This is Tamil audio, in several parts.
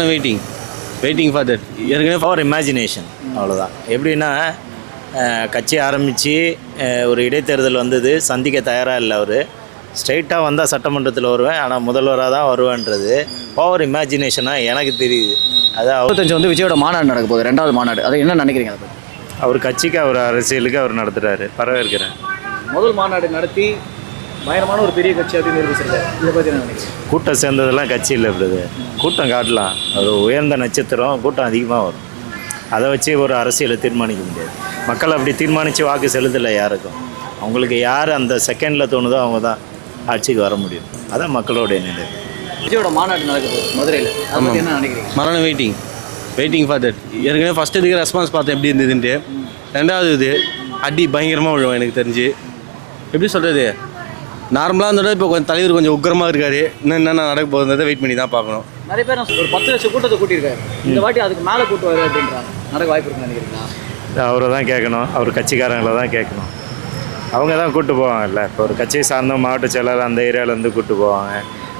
மரணம் வெயிட்டிங் வெயிட்டிங் ஃபார் தட் ஏற்கனவே பவர் இமேஜினேஷன் அவ்வளோதான் எப்படின்னா கட்சி ஆரம்பித்து ஒரு இடைத்தேர்தல் வந்தது. சந்திக்க தயாராக இல்லை அவர். ஸ்ட்ரைட்டாக வந்தால் சட்டமன்றத்தில் வருவேன். ஆனால் முதல்வராக தான் வருவேன்றது. பவர் இமேஜினேஷனாக எனக்கு தெரியுது. அதான் அவர் இருபத்தஞ்சு வந்து விஜயோட மாநாடு நடக்க போகுது. ரெண்டாவது மாநாடு. அதை என்ன நினைக்கிறீங்க அதை அவர் கட்சிக்கு அவர் அரசியலுக்கு அவர் நடத்துகிறாரு வரவேற்கிறேன் முதல் மாநாடு நடத்தி பயங்கரமான ஒரு பெரிய கட்சி அப்படின்னு நிரூபிச்சிருக்காரு. இதை பற்றி நினைக்கிறீங்க? கூட்டம் சேர்ந்ததெல்லாம் கட்சி இல்லை பிரது கூட்டம் காட்டலாம். ஒரு உயர்ந்த நட்சத்திரம் கூட்டம் அதிகமாக வரும். அதை வச்சு ஒரு அரசியலை தீர்மானிக்க முடியாது. மக்கள் அப்படி தீர்மானித்து வாக்கு செலுத்தலை யாருக்கும். அவங்களுக்கு யார் அந்த செகண்டில் தோணுதோ அவங்க தான் ஆட்சிக்கு வர முடியும். அதான் மக்களுடைய நிலை விஜயோட மாநாடு நடக்க போகுது மதுரையில். அதை பற்றி என்ன நினைக்கிறீங்க? மரணம் வெயிட்டிங் வெயிட்டிங் ஃபார் தட் ஏற்கனவே ஃபஸ்ட் இதுக்கு ரெஸ்பான்ஸ் பார்த்தேன் எப்படி இருந்ததுன்ட்டு. ரெண்டாவது இது அடி பயங்கரமாக விழுவும் எனக்கு தெரிஞ்சு. எப்படி சொல்கிறது நார்மலாக இருந்தோட இப்போ கொஞ்சம் தலைவர் கொஞ்சம் உக்கிரமாக இருக்காரு. இன்னும் என்னென்ன நடக்க போகுதுன்றதை வெயிட் பண்ணி தான் பார்க்கணும். நிறைய பேர் ஒரு பத்து லட்சம் கூட்டத்தை கூட்டியிருக்காரு. இந்த வாட்டி அதுக்கு மேலே கூட்டுவாரு அப்படின்றாங்க. நடக்க வாய்ப்பு இருக்குன்னு நினைக்கிறீங்களா? அவரை தான் கேட்கணும். அவர் கட்சிக்காரங்களை தான் கேட்கணும். அவங்க தான் கூட்டு போவாங்கல்ல. இப்போ ஒரு கட்சியை சார்ந்த மாவட்ட செயலாளர் அந்த ஏரியாவிலேருந்து கூட்டு போவாங்க.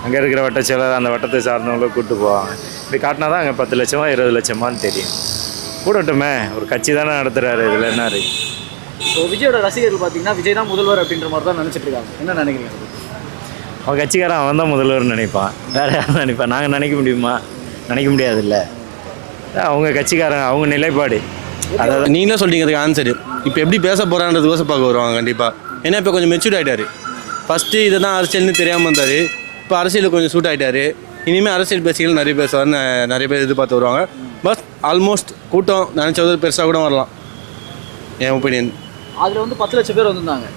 அங்கே இருக்கிற வட்ட செயலாளர் அந்த வட்டத்தை சார்ந்தவங்கள கூட்டு போவாங்க. இப்படி காட்டினா தான் அங்கே பத்து லட்சமா இருபது லட்சமான்னு தெரியும். கூடட்டுமே ஒரு கட்சி தானே நடத்துகிறாரு இதில் என்ன இருக்கு இப்போ விஜயோட ரசிகர்கள் பார்த்தீங்கன்னா விஜய் தான் முதல்வர் அப்படின்ற மாதிரி தான் நினச்சிட்டு இருக்காங்க. என்ன நினைக்கிறீங்க? அவன் கட்சிக்காரன் அவன் தான் முதல்வர்னு நினைப்பான். வேறு யாரும் நினைப்பான் நாங்கள் நினைக்க முடியுமா? நினைக்க முடியாதுல்ல. அவங்க கட்சிக்காரங்க அவங்க நிலைப்பாடு. அதாவது நீங்களே சொல்லிட்டீங்க அதுக்கு ஆன்சரு இப்போ எப்படி பேச போகிறான்றது யோசனை பார்க்க வருவாங்க கண்டிப்பாக ஏன்னா இப்போ கொஞ்சம் மெச்சூர்ட் ஆகிட்டாரு ஃபஸ்ட்டு இதை தான் அரசியல்னு தெரியாமல் இருந்தார். இப்போ அரசியலுக்கு கொஞ்சம் சூட் ஆகிட்டாரு இனிமேல் அரசியல் பேசிகள் நிறைய பேசுவார்னு நிறைய பேர் எதிர்பார்த்து வருவாங்க. பஸ் ஆல்மோஸ்ட் கூட்டம் நினச்சது பெருசாக கூட வரலாம். என் ஒப்பீனியன் அதில் வந்து பத்து லட்சம் பேர் வந்திருந்தாங்க.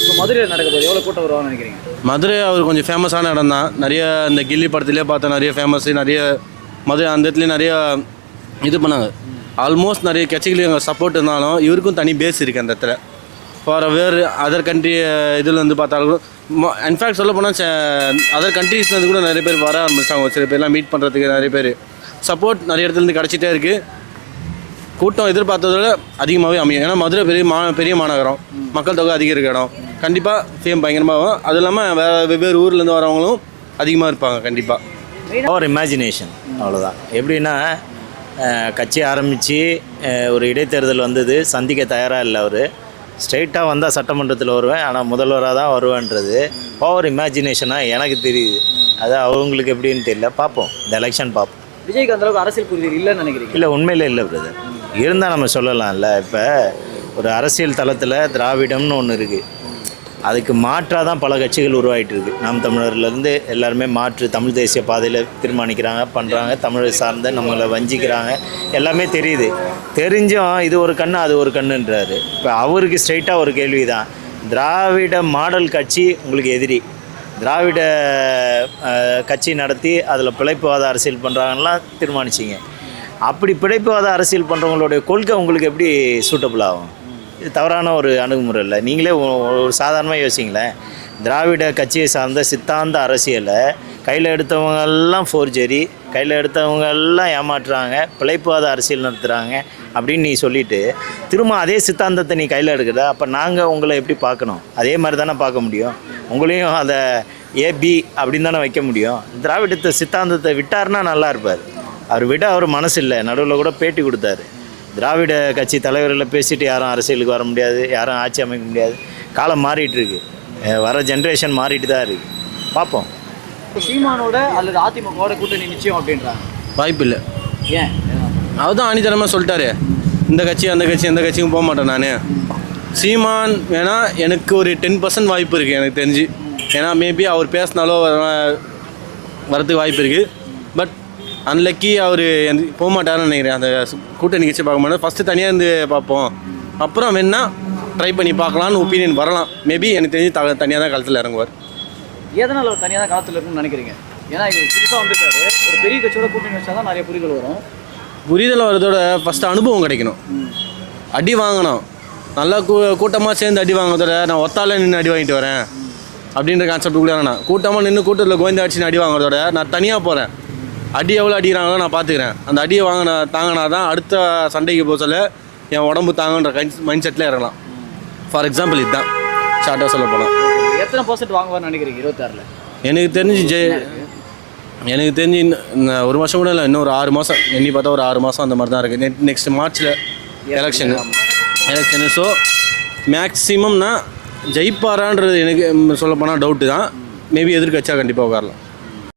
இப்போ மதுரையில் நடக்க போகுது. எவ்வளோ கூட்டம் வருவாங்கன்னு நினைக்கிறீங்க? மதுரை அவர் கொஞ்சம் ஃபேமஸான இடம் தான். நிறைய இந்த கில்லி படத்துலேயே பார்த்தா நிறைய ஃபேமஸ் நிறைய மதுரை அந்த இடத்துலையும் நிறைய இது பண்ணாங்க. ஆல்மோஸ்ட் நிறைய கட்சிகளுக்கு சப்போர்ட் இருந்தாலும் இவருக்கும் தனி பேஸ் இருக்குது அந்த இடத்துல. ஃபார் வேர் அதர் கண்ட்ரி இதில் வந்து பார்த்தாலும் இன்ஃபேக்ட் சொல்ல போனால் அதர் கண்ட்ரீஸ்லேருந்து கூட நிறைய பேர் வர ஆரம்பிச்சாங்க சில பேர்லாம் மீட் பண்ணுறதுக்கு நிறைய பேர். சப்போர்ட் நிறைய இடத்துலேருந்து கிடச்சிட்டே இருக்குது கூட்டம் எதிர்பார்த்ததை விட அதிகமாகவே அமையும். ஏன்னா மதுரை பெரிய மா பெரிய மாநகரம். மக்கள் தொகை அதிகம் இருக்க இடம். கண்டிப்பாக ஃபேம் பயங்கரமாகும் அது இல்லாமல் வேறு வெவ்வேறு ஊர்லேருந்து வரவங்களும் அதிகமாக இருப்பாங்க கண்டிப்பாக பவர் இமேஜினேஷன் அவ்வளோதான் எப்படின்னா கட்சி ஆரம்பித்து ஒரு இடைத்தேர்தல் வந்தது சந்திக்க தயாராக இல்லை அவர். ஸ்ட்ரைட்டாக வந்தால் சட்டமன்றத்தில் வருவேன் ஆனால் முதல்வராக தான் வருவேன்றது. பவர் இமேஜினேஷனாக எனக்கு தெரியுது. அது அவங்களுக்கு எப்படின்னு தெரியல. பார்ப்போம். இந்த எலெக்ஷன் பார்ப்போம். விஜய்க்கு அந்த அளவுக்கு அரசியல் புரிதல் இல்லைன்னு நினைக்கிறீங்க? இல்லை உண்மையிலே இல்லை பிரதர் இருந்தால் நம்ம சொல்லலாம்ல. இப்போ ஒரு அரசியல் தளத்தில் திராவிடம்னு ஒன்று இருக்குது அதுக்கு மாற்றாக தான் பல கட்சிகள் உருவாகிட்டு இருக்கு. நாம் தமிழர்லேருந்து எல்லாருமே மாற்று தமிழ் தேசிய பாதையில் தீர்மானிக்கிறாங்க பண்ணுறாங்க தமிழை சார்ந்த நம்மளை வஞ்சிக்கிறாங்க. எல்லாமே தெரியுது. தெரிஞ்சும் இது ஒரு கண்ணு அது ஒரு கண்ணுன்றாரு. இப்போ அவருக்கு ஸ்ட்ரைட்டாக ஒரு கேள்வி தான் திராவிட மாடல் கட்சி உங்களுக்கு எதிரி. திராவிட கட்சி நடத்தி அதில் பிழைப்புவாத அரசியல் பண்ணுறாங்கலாம் தீர்மானிச்சிங்க. அப்படி பிழைப்பாத அரசியல் பண்ணுறவங்களுடைய கொள்கை உங்களுக்கு எப்படி சூட்டபிள் ஆகும்? இது தவறான ஒரு அணுகுமுறை இல்லை. நீங்களே ஒரு சாதாரணமாக யோசிங்களேன். திராவிட கட்சியை சார்ந்த சித்தாந்த அரசியலை கையில் எடுத்தவங்கெல்லாம் ஃபோர்ஜரி கையில் எடுத்தவங்க எல்லாம் ஏமாற்றுறாங்க பிழைப்புவாத அரசியல் நடத்துகிறாங்க அப்படின்னு நீ சொல்லிட்டு திரும்ப அதே சித்தாந்தத்தை நீ கையில் எடுக்கிறத? அப்போ நாங்கள் உங்களை எப்படி பார்க்கணும்? அதே மாதிரி தானே பார்க்க முடியும். உங்களையும் அதை ஏபி அப்படின்னு தானே வைக்க முடியும். திராவிடத்தை சித்தாந்தத்தை விட்டாருன்னா நல்லா இருப்பார். அவர் விட அவர் மனசு இல்லை நடுவில் கூட பேட்டி கொடுத்தாரு. திராவிட கட்சி தலைவர்களை பேசிட்டு யாரும் அரசியலுக்கு வர முடியாது யாரும் ஆட்சி அமைக்க முடியாது. காலம் மாறிட்டு இருக்கு. வர ஜென்ரேஷன் மாறிட்டு தான் இருக்கு. பார்ப்போம். இப்போ சீமானோட அல்லது அதிமுகவோட கூட்டணி நிச்சயம் அப்படின்றாங்க. வாய்ப்பு இல்லை. ஏன்? அவர் தான் ஆணித்தரமாக சொல்லிட்டாரு. இந்த கட்சி அந்த கட்சி எந்த கட்சியும் போக மாட்டேன் நான். சீமான் வேணா எனக்கு ஒரு டென் பர்சன்ட் வாய்ப்பு இருக்குது எனக்கு தெரிஞ்சு. ஏன்னா மேபி அவர் பேசினாலோ வர- வரதுக்கு வாய்ப்பு இருக்குது அன்லக்கி அவர் போக மாட்டாருன்னு நினைக்கிறேன். அந்த சு- கூட்டணி கட்சி பார்க்க மாட்டோம் ஃபஸ்ட்டு தனியாக இருந்து பார்ப்போம். அப்புறம் வேணா ட்ரை பண்ணி பார்க்கலான்னு ஒப்பீனியன் வரலாம். மேபி எனக்கு தெரிஞ்சு த தனியாக தான் களத்தில் இறங்குவார். எதனால் அவர் தனியாக தான் காலத்தில் இருக்குன்னு நினைக்கிறீங்க? ஏன்னா இவர் புதுசாக வந்திருக்காரு. ஒரு பெரிய கட்சியோட கூட்டணி வச்சா தான் நிறைய புரிதல் வரும். புரிதல் வரதோட ஃபஸ்ட்டு அனுபவம் கிடைக்கணும். அடி வாங்கணும். நல்லா கூ கூட்டமாக சேர்ந்து அடி வாங்குறதோட நான் ஒத்தால நின்று அடி வாங்கிட்டு வரேன். அப்படின்ற கான்செப்ட் கூட வேணாம் கூட்டமாக நின்று கூட்டத்தில் கோவிந்த அடிச்சுன்னு அடி வாங்குறதோட நான் தனியாக போகிறேன் அடி எவ்வளோ அடிக்கிறாங்களோ நான் பார்த்துக்கிறேன். அந்த அடியை வாங்கின தாங்கினா தான் அடுத்த சண்டைக்கு போக சொல்ல என் உடம்பு தாங்கன்ற மைண்ட் செட்டில் இறங்கலாம். ஃபார் எக்ஸாம்பிள் இதுதான். ஷார்ட்டாக சொல்ல போனால் எத்தனை பர்சன்ட் வாங்குவார்னு நினைக்கிறீங்க? இருபத்தாறில். எனக்கு தெரிஞ்சு ஜெய் எனக்கு தெரிஞ்சு இன்னும் ஒரு மாதம் கூட இல்லை இன்னும் ஒரு ஆறு மாதம் எண்ணி பார்த்தா ஒரு ஆறு மாதம் அந்த மாதிரி தான் இருக்குது நெட் நெக்ஸ்ட் மார்ச்சில் எலெக்ஷனு எலெக்ஷனு ஸோ மேக்ஸிமம்னா ஜெயிப்பாரான்றது எனக்கு சொல்லப்போனால் டவுட்டு தான். மேபி எதிர்க்கட்சியாக கண்டிப்பாக உட்காரலாம்.